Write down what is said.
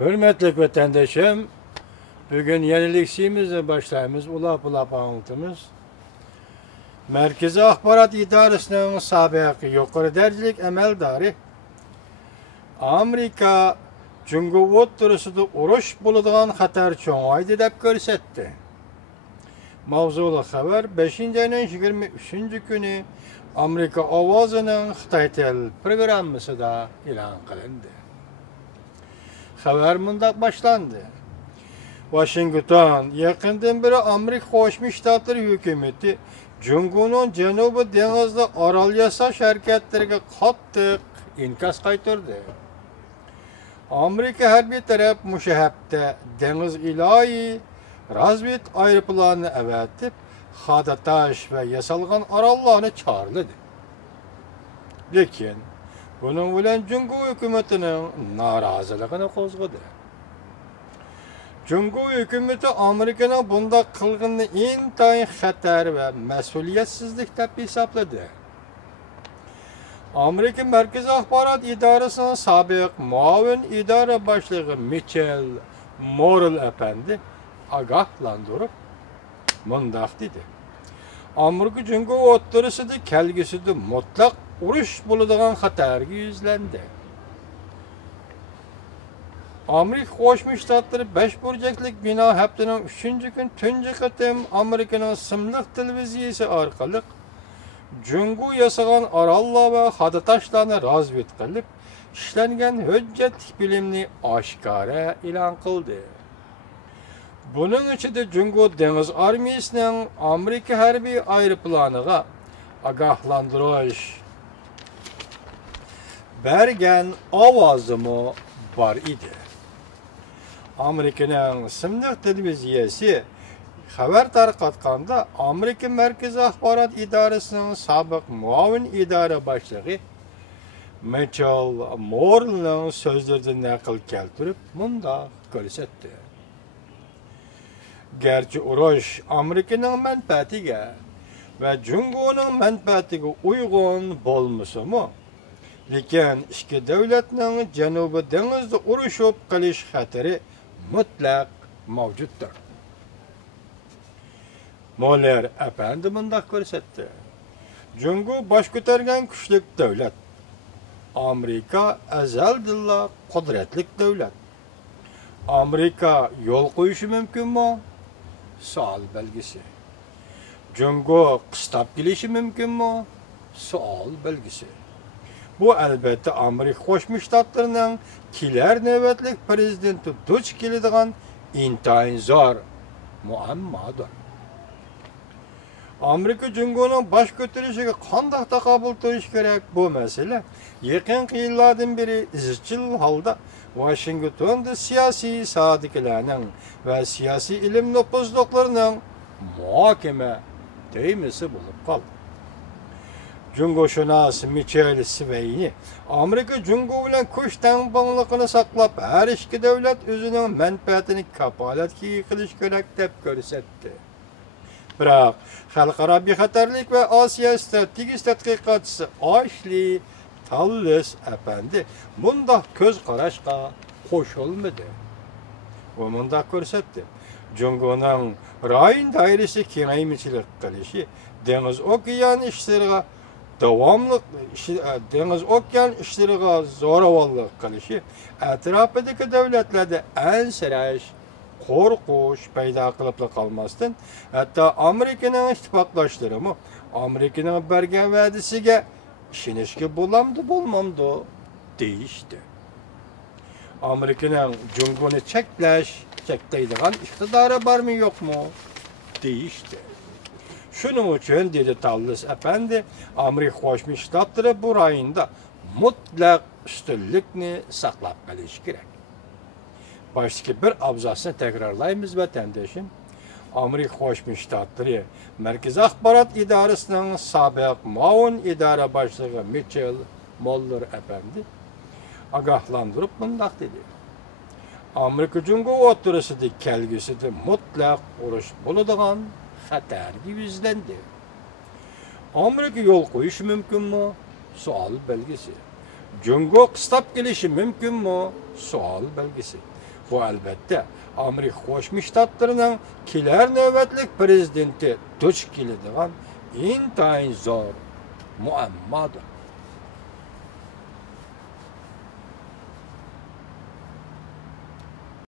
Hürmetli vatandaşım, bugün yeniliksiğimizle başlayımız, ulap anlatımız. Merkezi Axbarat İdarəsinin sabiqi yuqarı dərəcəlik əməldarı Amerika Cungo o'ttirusida urush bo'ladigan xatar cho'ng'aydi deb ko'rsatdi. Mavzuli xabar 5-ayning 23-kuni Amerika ovozining Xitoy til programmasida e'lon qilindi. Xabar mundaq boshlandi. Washington yaqindan beri Amerika Qo'shma Shtatlari hukumati Jungo'ning Janubiy dengizda orol yasash harakatlariga qattiq inkas qaytardi. Amerika harbiy taraf mushu hafta dengiz iloyi razved aeroplanini avatib, xadatash va yasalgan orollarni chorladi. Lekin bunun bilan Jungo hukumatining noroziligini qo'zg'adi. Jungo hukumati Amerikaning bunday qilganini intayin xatar va mas'uliyatsizlik deb hisobladi. Amerika Merkezi Axbarat İdarəsinin sabiq muavin idora boshlig'i Michel Morrell efendi agahlandırıp mundaq dedi. Amerika Jungo o'ttirusida kelgusida mutlaq urush bo'ladigan xatarga yuzlandi. Amerika Qo'shma Shtatlari 5 burchaklik bino haftaning 3-kun tunji qatim Amerikaning simliq televiziyasi orqali Jungo yasagan orollar va xadatashlarni razved qilib, ishlangan hujjatli bilimni oshkora e'lon qildi. Bunun ichida Jungo dengiz armiyasining Amerika harbiy aeroplaniga ogohlantirish bergan ovozimi bor edi. Amerikaning simliq televiziyasi xabar tarqatganda Amerika Merkezi Axbarat İdarəsinin sabiq muavin idora boshlig'i Michel Morrell'ning so'zlaridan naql keltirib, mundaq ko'rsatdi. Gerçi urush Amerikaning manfaatiga va Jungoning manfaatiga uyg'un bo'lmasa-mu, lekin ikki davlatning Janubiy dengizda urushib qolish xatari mutlaq mavjuddir. Moller efendi mundaq ko'rsatdi. Jungo bosh ko'targan kuchli davlat. Amerika azaldilla qudratli davlat. Amerika yo'l qo'yishi mumkinmi? Savol belgisi. Jungo qistab kelishi mumkinmi? Savol belgisi. Bu albatta Amerika Qo'shma Shtatlarining kelar navbatlik prezidenti duch keladigan intayin zo'r muammodir. Amerika Jungo'ning bosh ko'tarishiga qanday taqobil qilish kerak bu masala yaqinqi yillardan beri izchil holda Washingtonda siyosiy sodiqlarning va siyosiy ilm nufuzliklarining muhokama temasi bo'lib qoldi. Jungoshunos Michel Sveyni Amerika Jungo bilan kuch tangbangliqini saqlab, har ikki davlat o'zining manfaatini kafolatga qilish kerak deb ko'rsatdi. Biroq xalqaro bexatarlik va Osiyo strategik tadqiqotchisi Ashli Tallis efendi bunday ko'z qarashga qo'shilmadi. U bunday ko'rsatdi. Jungoning rayon doirasi kengaymichilik qilishi, dengiz okean ishlariga zo'ravonlik qilishi, atrofidagi davlatlarda ansirash, qo'rquv paydo qilib qolmasdan, hatto Amerikaning ittifoqdoshlari Amerikaning bergan va'dasiga ishonishga bo'lamdi, bo'lmamdi deyishdi. Amerikaning Jungoni cheklaydigan iqtidori bormi, yo'qmi deyishdi. Shuning uchun dedi Tallis efendi, Amerika Qo'shma Shtatlari bu rayonda mutlaq ustunlikni saqlab qolish kerak. Baştaki bir abzasını tekrarlayımız vatandaşım. Amerika Qo'shma Shtatlari Merkezi Axbarat İdarəsinin sabiq muavin idora boshlig'i Michel Morrell efendi agahlandırıp mundaq dedi. Amerika Jungo o'ttirusida kelgusida mutlaq urush bo'ladigan xatarga yuzlandi. Amerika yo'l qo'yishi mumkinmi? Savol belgisi. Jungo qistab kelishi mumkinmi? Savol belgisi. Bu albatta Amerika Qo'shma Shtatlarining kelar navbatlik prezidenti duch keladigan intayin zo'r muammodir.